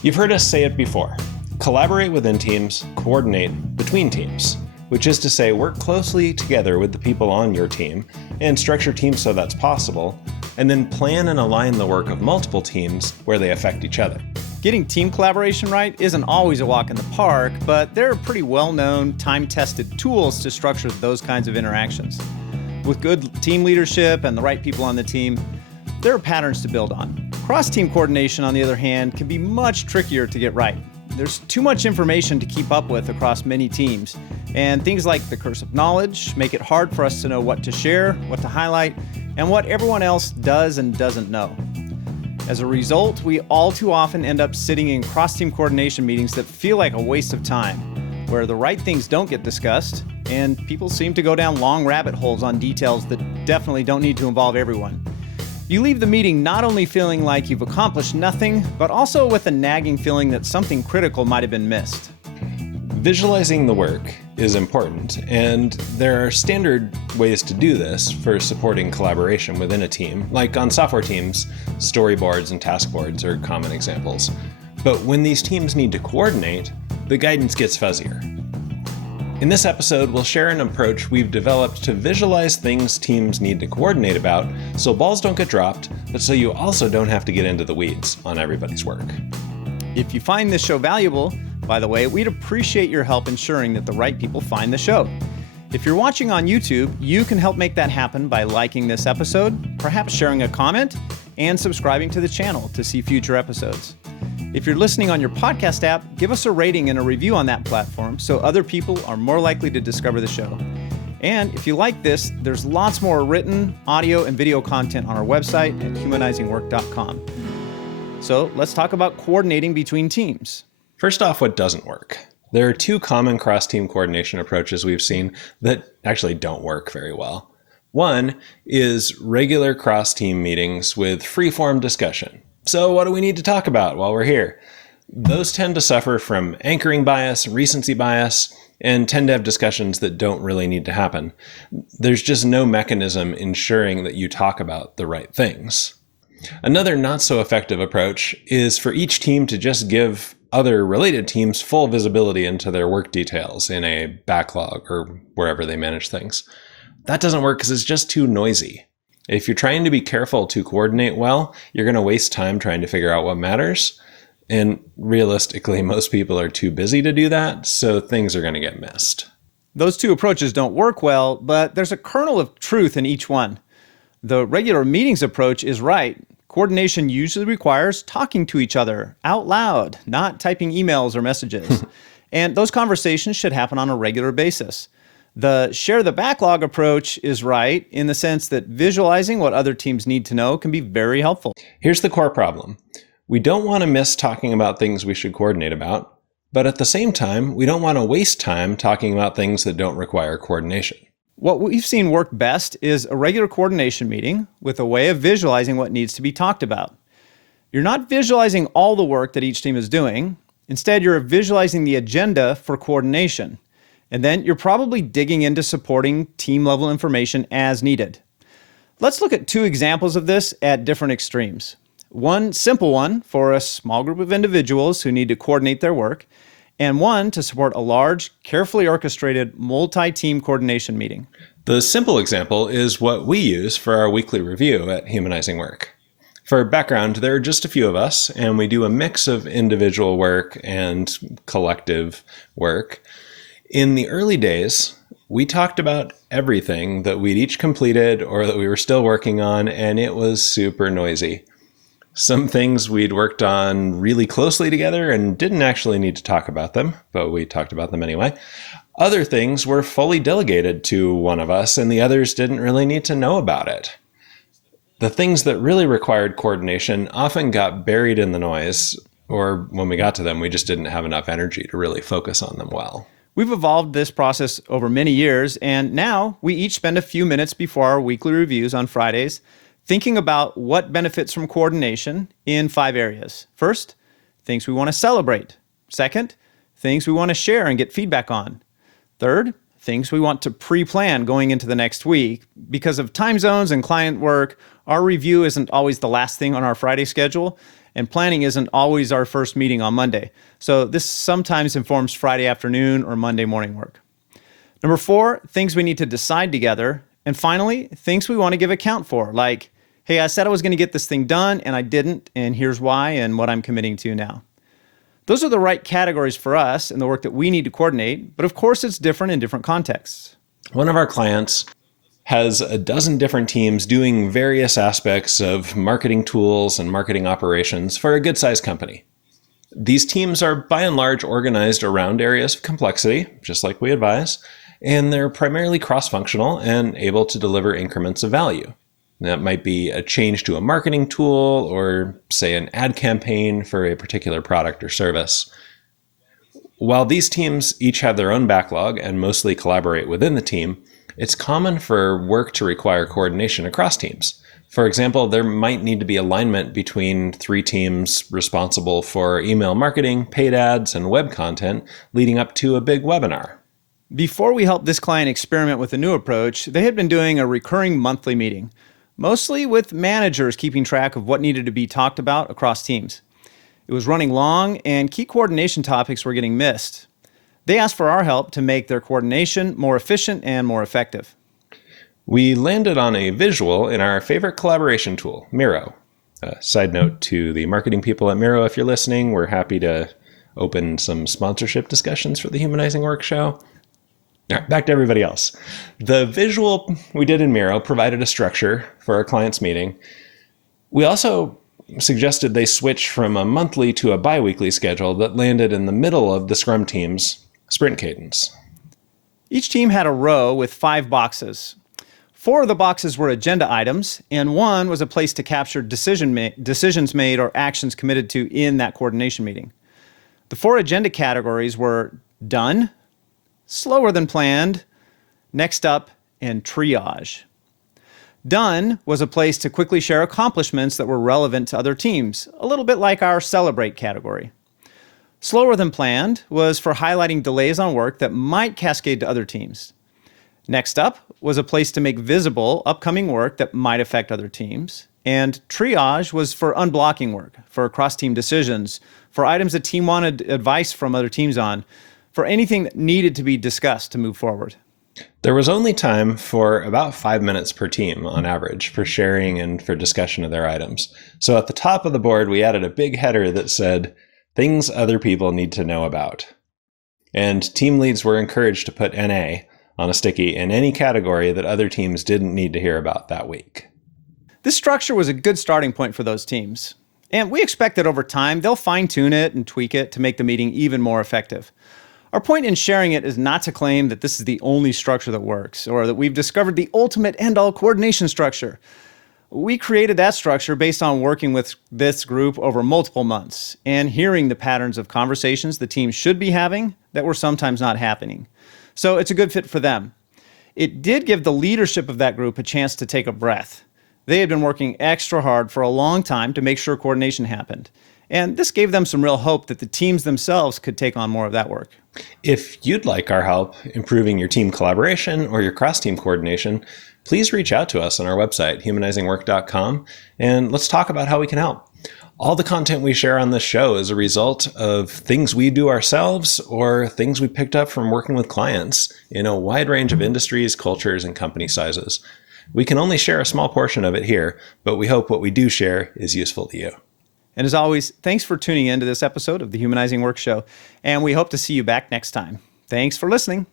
You've heard us say it before. Collaborate within teams, coordinate between teams, which is to say work closely together with the people on your team and structure teams so that's possible, and then plan and align the work of multiple teams where they affect each other. Getting team collaboration right isn't always a walk in the park, but there are pretty well-known, time-tested tools to structure those kinds of interactions. With good team leadership and the right people on the team, there are patterns to build on. Cross-team coordination, on the other hand, can be much trickier to get right. There's too much information to keep up with across many teams, and things like the curse of knowledge make it hard for us to know what to share, what to highlight, and what everyone else does and doesn't know. As a result, we all too often end up sitting in cross-team coordination meetings that feel like a waste of time, where the right things don't get discussed, and people seem to go down long rabbit holes on details that definitely don't need to involve everyone. You leave the meeting not only feeling like you've accomplished nothing, but also with a nagging feeling that something critical might have been missed. Visualizing the work is important, and there are standard ways to do this for supporting collaboration within a team. Like on software teams, storyboards and task boards are common examples. But when these teams need to coordinate, the guidance gets fuzzier. In this episode, we'll share an approach we've developed to visualize things teams need to coordinate about so balls don't get dropped, but so you also don't have to get into the weeds on everybody's work. If you find this show valuable, by the way, we'd appreciate your help ensuring that the right people find the show. If you're watching on YouTube, you can help make that happen by liking this episode, perhaps sharing a comment, and subscribing to the channel to see future episodes. If you're listening on your podcast app, give us a rating and a review on that platform so other people are more likely to discover the show. And if you like this, there's lots more written, audio, and video content on our website at humanizingwork.com. So let's talk about coordinating between teams. First off, what doesn't work? There are two common cross-team coordination approaches we've seen that actually don't work very well. One is regular cross-team meetings with free-form discussion. So what do we need to talk about while we're here? Those tend to suffer from anchoring bias, recency bias, and tend to have discussions that don't really need to happen. There's just no mechanism ensuring that you talk about the right things. Another not so effective approach is for each team to just give other related teams full visibility into their work details in a backlog or wherever they manage things. That doesn't work because it's just too noisy. If you're trying to be careful to coordinate well, you're going to waste time trying to figure out what matters. And realistically, most people are too busy to do that, so things are going to get missed. Those two approaches don't work well, but there's a kernel of truth in each one. The regular meetings approach is right. Coordination usually requires talking to each other out loud, not typing emails or messages. And those conversations should happen on a regular basis. The share the backlog approach is right in the sense that visualizing what other teams need to know can be very helpful. Here's the core problem. We don't want to miss talking about things we should coordinate about, but at the same time, we don't want to waste time talking about things that don't require coordination. What we've seen work best is a regular coordination meeting with a way of visualizing what needs to be talked about. You're not visualizing all the work that each team is doing. Instead, you're visualizing the agenda for coordination. And then you're probably digging into supporting team-level information as needed. Let's look at two examples of this at different extremes. One simple one for a small group of individuals who need to coordinate their work, and one to support a large, carefully orchestrated multi-team coordination meeting. The simple example is what we use for our weekly review at Humanizing Work. For background, there are just a few of us, and we do a mix of individual work and collective work. In the early days, we talked about everything that we'd each completed or that we were still working on, and it was super noisy. Some things we'd worked on really closely together and didn't actually need to talk about them, but we talked about them anyway. Other things were fully delegated to one of us, and the others didn't really need to know about it. The things that really required coordination often got buried in the noise, or when we got to them, we just didn't have enough energy to really focus on them well. We've evolved this process over many years, and now we each spend a few minutes before our weekly reviews on Fridays thinking about what benefits from coordination in 5 areas. First, things we want to celebrate. Second, things we want to share and get feedback on. Third, things we want to pre-plan going into the next week. Because of time zones and client work, our review isn't always the last thing on our Friday schedule. and planning isn't always our first meeting on Monday. So this sometimes informs Friday afternoon or Monday morning work. Number 4, things we need to decide together. And finally, things we want to give account for, like, hey, I said I was going to get this thing done and I didn't, and here's why and what I'm committing to now. Those are the right categories for us in the work that we need to coordinate, but of course it's different in different contexts. One of our clients has a dozen different teams doing various aspects of marketing tools and marketing operations for a good-sized company. These teams are by and large organized around areas of complexity, just like we advise, and they're primarily cross-functional and able to deliver increments of value. That might be a change to a marketing tool or, say, an ad campaign for a particular product or service. While these teams each have their own backlog and mostly collaborate within the team, it's common for work to require coordination across teams. For example, there might need to be alignment between 3 teams responsible for email marketing, paid ads, and web content leading up to a big webinar. Before we helped this client experiment with a new approach, they had been doing a recurring monthly meeting, mostly with managers keeping track of what needed to be talked about across teams. It was running long, and key coordination topics were getting missed. They asked for our help to make their coordination more efficient and more effective. We landed on a visual in our favorite collaboration tool, Miro. Side note to the marketing people at Miro, if you're listening, we're happy to open some sponsorship discussions for the Humanizing Work Show. All right, back to everybody else. The visual we did in Miro provided a structure for our client's meeting. We also suggested they switch from a monthly to a bi-weekly schedule that landed in the middle of the Scrum team's sprint cadence. Each team had a row with 5 boxes. 4 of the boxes were agenda items, and 1 was a place to capture decisions made or actions committed to in that coordination meeting. The 4 agenda categories were done, slower than planned, next up, and triage. Done was a place to quickly share accomplishments that were relevant to other teams, a little bit like our celebrate category. Slower than planned was for highlighting delays on work that might cascade to other teams. Next up was a place to make visible upcoming work that might affect other teams. And triage was for unblocking work, for cross-team decisions, for items a team wanted advice from other teams on, for anything that needed to be discussed to move forward. There was only time for about 5 minutes per team on average for sharing and for discussion of their items. So at the top of the board, we added a big header that said, "Things other people need to know about." And team leads were encouraged to put NA on a sticky in any category that other teams didn't need to hear about that week. This structure was a good starting point for those teams. And we expect that over time, they'll fine-tune it and tweak it to make the meeting even more effective. Our point in sharing it is not to claim that this is the only structure that works, or that we've discovered the ultimate end-all coordination structure. We created that structure based on working with this group over multiple months and hearing the patterns of conversations the team should be having that were sometimes not happening. So it's a good fit for them. It did give the leadership of that group a chance to take a breath. They had been working extra hard for a long time to make sure coordination happened. And this gave them some real hope that the teams themselves could take on more of that work. If you'd like our help improving your team collaboration or your cross-team coordination, please reach out to us on our website, humanizingwork.com, and let's talk about how we can help. All the content we share on this show is a result of things we do ourselves or things we picked up from working with clients in a wide range of industries, cultures, and company sizes. We can only share a small portion of it here, but we hope what we do share is useful to you. And as always, thanks for tuning in to this episode of the Humanizing Work Show, and we hope to see you back next time. Thanks for listening.